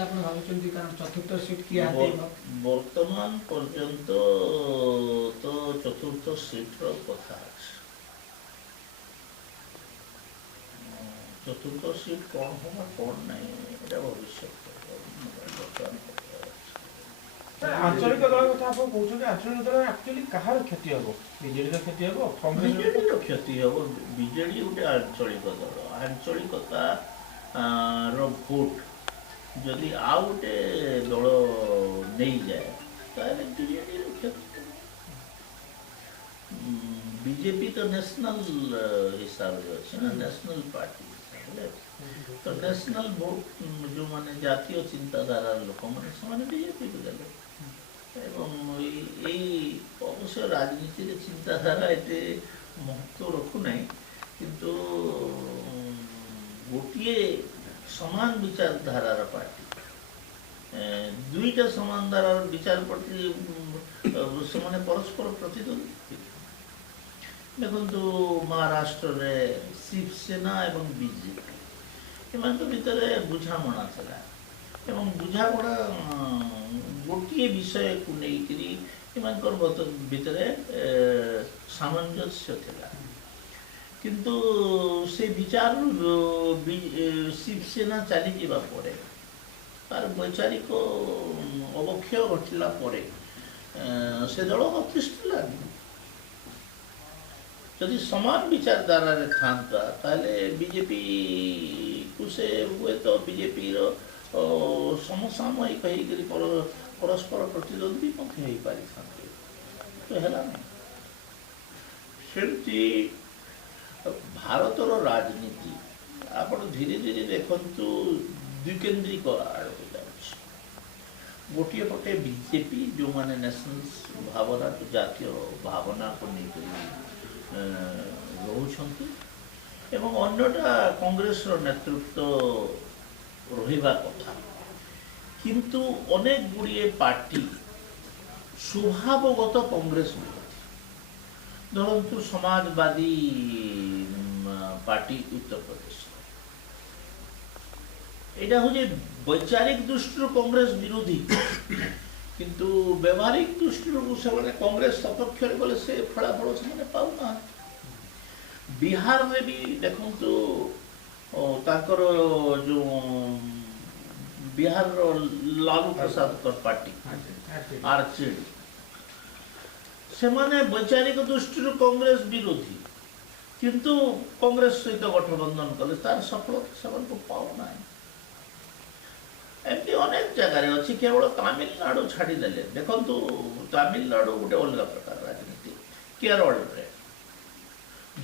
ଆପଣ ଭାବୁଛନ୍ତି କାରଣ ଚତୁର୍ଥ ସିଟ୍ କିଏ ବର୍ତ୍ତମାନ ପର୍ଯ୍ୟନ୍ତ ତ ଚତୁର୍ଥ ସିଟ୍ର କଥା ଅଛି। ଚତୁର୍ଥ ସିଟ୍ କ'ଣ ହବ କ'ଣ ନାହିଁ ଏଇଟା ଭବିଷ୍ୟତ ଆଞ୍ଚଳିକ ଦଳ କଥା ଆପଣ କହୁଛନ୍ତି। ଆଞ୍ଚଳିକ ଦଳ ଆକ୍ଚୁଆଲି କାହାର କ୍ଷତି ହବ? ବିଜେଡିର କ୍ଷତି ହବ? ବିଜେଡିର କ୍ଷତି ହବ। ବିଜେଡି ଗୋଟେ ଆଞ୍ଚଳିକ ଦଳ। ଆଞ୍ଚଳିକତା ର ଭୋଟ ଯଦି ଆଉ ଗୋଟେ ଦଳ ନେଇଯାଏ ତାହେଲେ ବିଜେଡିର କ୍ଷତି। ବିଜେପି ତ ନ୍ୟାସନାଲ ହିସାବରେ ଅଛି ନା, ନ୍ୟାସନାଲ ପାର୍ଟି ହିସାବରେ। ତ ନ୍ୟାସନାଲ ଭୋଟ ଯେଉଁମାନେ ଜାତୀୟ ଚିନ୍ତାଧାରାର ଲୋକମାନେ ସେମାନେ ବିଜେପିକୁ ଦେଲେ। ଏବଂ ଏଇ ଅବଶ୍ୟ ରାଜନୀତିରେ ଚିନ୍ତାଧାରା ଏତେ ମହତ୍ଵ ରଖୁନାହିଁ, କିନ୍ତୁ ଗୋଟିଏ ସମାନ ବିଚାରଧାରାର ପାର୍ଟି, ଦୁଇଟା ସମାନ ଧାରାର ବିଚାର ପାର୍ଟି ସେମାନେ ପରସ୍ପର ପ୍ରତିଦ୍ୱନ୍ଦ୍ୱୀ। ଦେଖନ୍ତୁ ମହାରାଷ୍ଟ୍ରରେ ଶିବସେନା ଏବଂ ବିଜେପି ଏମାନଙ୍କ ଭିତରେ ବୁଝାମଣା ଥିଲା ଏବଂ ବୁଝାମଣା ଗୋଟିଏ ବିଷୟକୁ ନେଇକରି ଏମାନଙ୍କର ଭିତରେ ସାମଞ୍ଜସ୍ୟ ଥିଲା। କିନ୍ତୁ ସେ ବିଚାରରୁ ଶିବସେନା ଚାଲିଯିବା ପରେ, ତାର ବୈଚାରିକ ଅବକ୍ଷୟ ଘଟିଲା ପରେ ସେ ଦଳ ଅତିଷ୍ଠିଲାନି। ଯଦି ସମାନ ବିଚାରଧାରାରେ ଥାନ୍ତା ତାହେଲେ ବିଜେପିକୁ ସେ ହୁଏତ ବିଜେପିର ସମସାମୟିକ ହେଇକରି ପରସ୍ପର ପ୍ରତିଦ୍ୱନ୍ଦ୍ୱୀ ମଧ୍ୟ ହେଇପାରିଥାନ୍ତେ, ତ ହେଲା ନାହିଁ। ସେମିତି ଭାରତର ରାଜନୀତି ଆପଣ ଧୀରେ ଧୀରେ ଦେଖନ୍ତୁ ଦ୍ୱିକେନ୍ଦ୍ରିକ ଆଡ଼କୁ ଯାଉଛି। ଗୋଟିଏ ପଟେ ବିଜେପି ଯେଉଁମାନେ ନ୍ୟାସନାଲ ଭାବନା, ଜାତୀୟ ଭାବନାକୁ ନେଇକରି ରହୁଛନ୍ତି, ଏବଂ ଅନ୍ୟଟା କଂଗ୍ରେସର ନେତୃତ୍ୱ ରହିବା କଥା। କିନ୍ତୁ ଅନେକ ଗୁଡ଼ିଏ ପାର୍ଟି ସ୍ୱଭାବଗତ କଂଗ୍ରେସ ବିରୋଧୀ। ଧରନ୍ତୁ ସମାଜବାଦୀ ପାର୍ଟି ଉତ୍ତରପ୍ରଦେଶ, ଏଇଟା ହେଉଛି ବୈଚାରିକ ଦୃଷ୍ଟିରୁ କଂଗ୍ରେସ ବିରୋଧୀ, କିନ୍ତୁ ବ୍ୟବହାରିକ ଦୃଷ୍ଟିରୁ ସେମାନେ କଂଗ୍ରେସ ସପକ୍ଷରେ ଗଲେ ସେ ଫଳାଫଳ ସେମାନେ ପାଉନାହାନ୍ତି। ବିହାରରେ ବି ଦେଖନ୍ତୁ ତାଙ୍କର ଯେଉଁ ବିହାରର ଲାଲୁ ପ୍ରସାଦଙ୍କ ପାର୍ଟି ଆରଜେଡି, ସେମାନେ ବୈଚାରିକ ଦୃଷ୍ଟିରୁ କଂଗ୍ରେସ ବିରୋଧୀ, କିନ୍ତୁ କଂଗ୍ରେସ ସହିତ ଗଠବନ୍ଧନ କଲେ ତାର ସଫଳତା ସେମାନଙ୍କୁ ପାଉନାହିଁ। ଏମିତି ଅନେକ ଜାଗାରେ ଅଛି। କେବଳ ତାମିଲନାଡୁ ଛାଡ଼ିଦେଲେ ଦେଖନ୍ତୁ, ତାମିଲନାଡୁ ଗୋଟେ ଅଲଗା ପ୍ରକାର ରାଜନୀତି। କେରଳରେ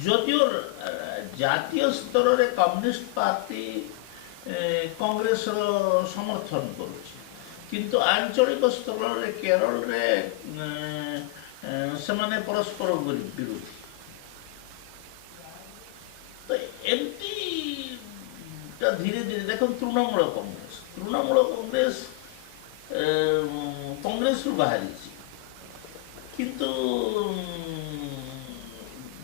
ଯଦିଓ ଜାତୀୟ ସ୍ତରରେ କମ୍ୟୁନିଷ୍ଟ ପାର୍ଟି କଂଗ୍ରେସର ସମର୍ଥନ କରୁଛି, କିନ୍ତୁ ଆଞ୍ଚଳିକ ସ୍ତରରେ କେରଳରେ ସେମାନେ ପରସ୍ପର ବିରୋଧୀ। ତ ଏମିତି ଧୀରେ ଧୀରେ ଦେଖନ୍ତୁ ତୃଣମୂଳ କଂଗ୍ରେସ କଂଗ୍ରେସରୁ ବାହାରିଛି, କିନ୍ତୁ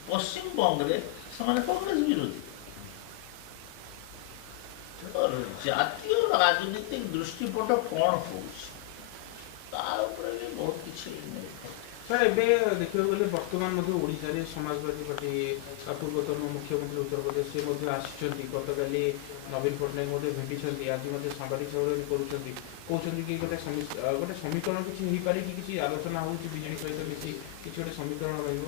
ପଶ୍ଚିମବଙ୍ଗରେ ସେମାନେ କଂଗ୍ରେସ ବିରୋଧୀ। ଜାତୀୟ ରାଜନୀତିକ ଦୃଷ୍ଟିପଟ କ'ଣ ହଉଛି ତା ଉପରେ ବି ବହୁତ କିଛି ନିର୍ଭର। ସାର୍ ଏବେ ଦେଖିବାକୁ ଗଲେ ବର୍ତ୍ତମାନ ମଧ୍ୟ ଓଡ଼ିଶାରେ ସମାଜବାଦୀ ପାର୍ଟି ପୂର୍ବତନ ମୁଖ୍ୟମନ୍ତ୍ରୀ ଉତ୍ତରପ୍ରଦେଶ ସେ ମଧ୍ୟ ଆସିଛନ୍ତି। ଗତକାଲି ନବୀନ ପଟ୍ଟନାୟକ ମଧ୍ୟ ଭେଟିଛନ୍ତି। ଆଜି ମଧ୍ୟ ସାମ୍ବାଦିକ ସମ୍ମିଳନୀ କରୁଛନ୍ତି, କହୁଛନ୍ତି କି ଗୋଟେ ସମୀକରଣ କିଛି ହେଇପାରେ କି କିଛି ଆଲୋଚନା ହେଉଛି ବିଜେଡି ସହିତ ମିଶି କିଛି ଗୋଟେ ସମୀକରଣ ରହିବ।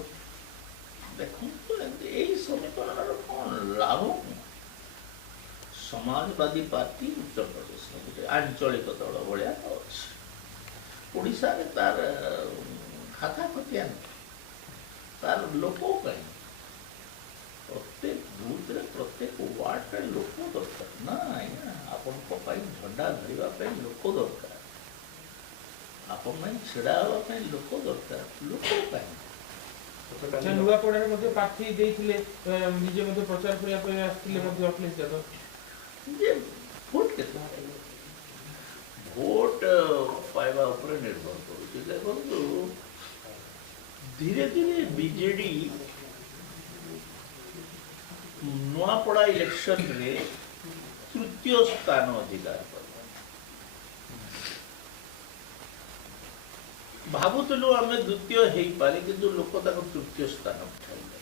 ଦେଖନ୍ତୁ ଏଇ ସମୀକରଣର କ'ଣ ଲାଭ? ସମାଜବାଦୀ ପାର୍ଟି ଉତ୍ତରପ୍ରଦେଶର ଗୋଟେ ଆଞ୍ଚଳିକ ଦଳ ଭଳିଆ ଅଛି। ଓଡ଼ିଶାରେ ତାର ଖାତା ଖତିଆ ନାହିଁ, ତାର ଲୋକ ପାଇଁ ପ୍ରତ୍ୟେକ ବୁଥରେ ପ୍ରତ୍ୟେକ ୱାର୍ଡରେ ଲୋକ ଦରକାର ନା। ଆଜ୍ଞା, ଆପଣଙ୍କ ପାଇଁ ଝଣ୍ଡା ଧରିବା ପାଇଁ ଲୋକ ଦରକାର, ଆପଣ ପାଇଁ ଛିଡ଼ା ହେବା ପାଇଁ ଲୋକ ଦରକାର, ଲୋକ ପାଇଁ। ନୂଆପଡ଼ାରେ ମଧ୍ୟ ପ୍ରାର୍ଥୀ ଦେଇଥିଲେ, ନିଜେ ମଧ୍ୟ ପ୍ରଚାର କରିବା ପାଇଁ ଆସିଥିଲେ ମଧ୍ୟ ଅଖିଳେଶ ଯାଦବ। ଯେ ଭୋଟ କେତେ ପାଇବ? ଭୋଟ ପାଇବା ଉପରେ ନିର୍ଭର କରୁଛି। ଦେଖନ୍ତୁ ଧୀରେ ଧୀରେ ବିଜେଡି ନୂଆପଡ଼ା ଇଲେକ୍ସନରେ ତୃତୀୟ ସ୍ଥାନ ଅଧିକାର କଲେ। ଭାବୁଥିଲୁ ଆମେ ଦ୍ୱିତୀୟ ହେଇପାରେ, କିନ୍ତୁ ଲୋକ ତାକୁ ତୃତୀୟ ସ୍ଥାନ ଉଠାଇଲେ।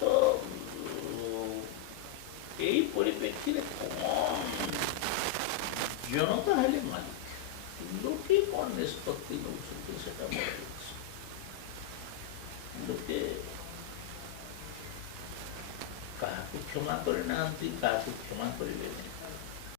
ତ এই পরিপ্রেক্ষিতে কম জনতা হেলে মালিক, লোকে কଣ ନିଷ୍ପତ୍ତି ନେଉଛନ୍ତି ସେଟା ବଡ଼ ଜିନିଷ। ଲୋକେ କାହାକୁ କ୍ଷମା କରିନାହାନ୍ତି, କାହାକୁ କ୍ଷମା କରିବେନି।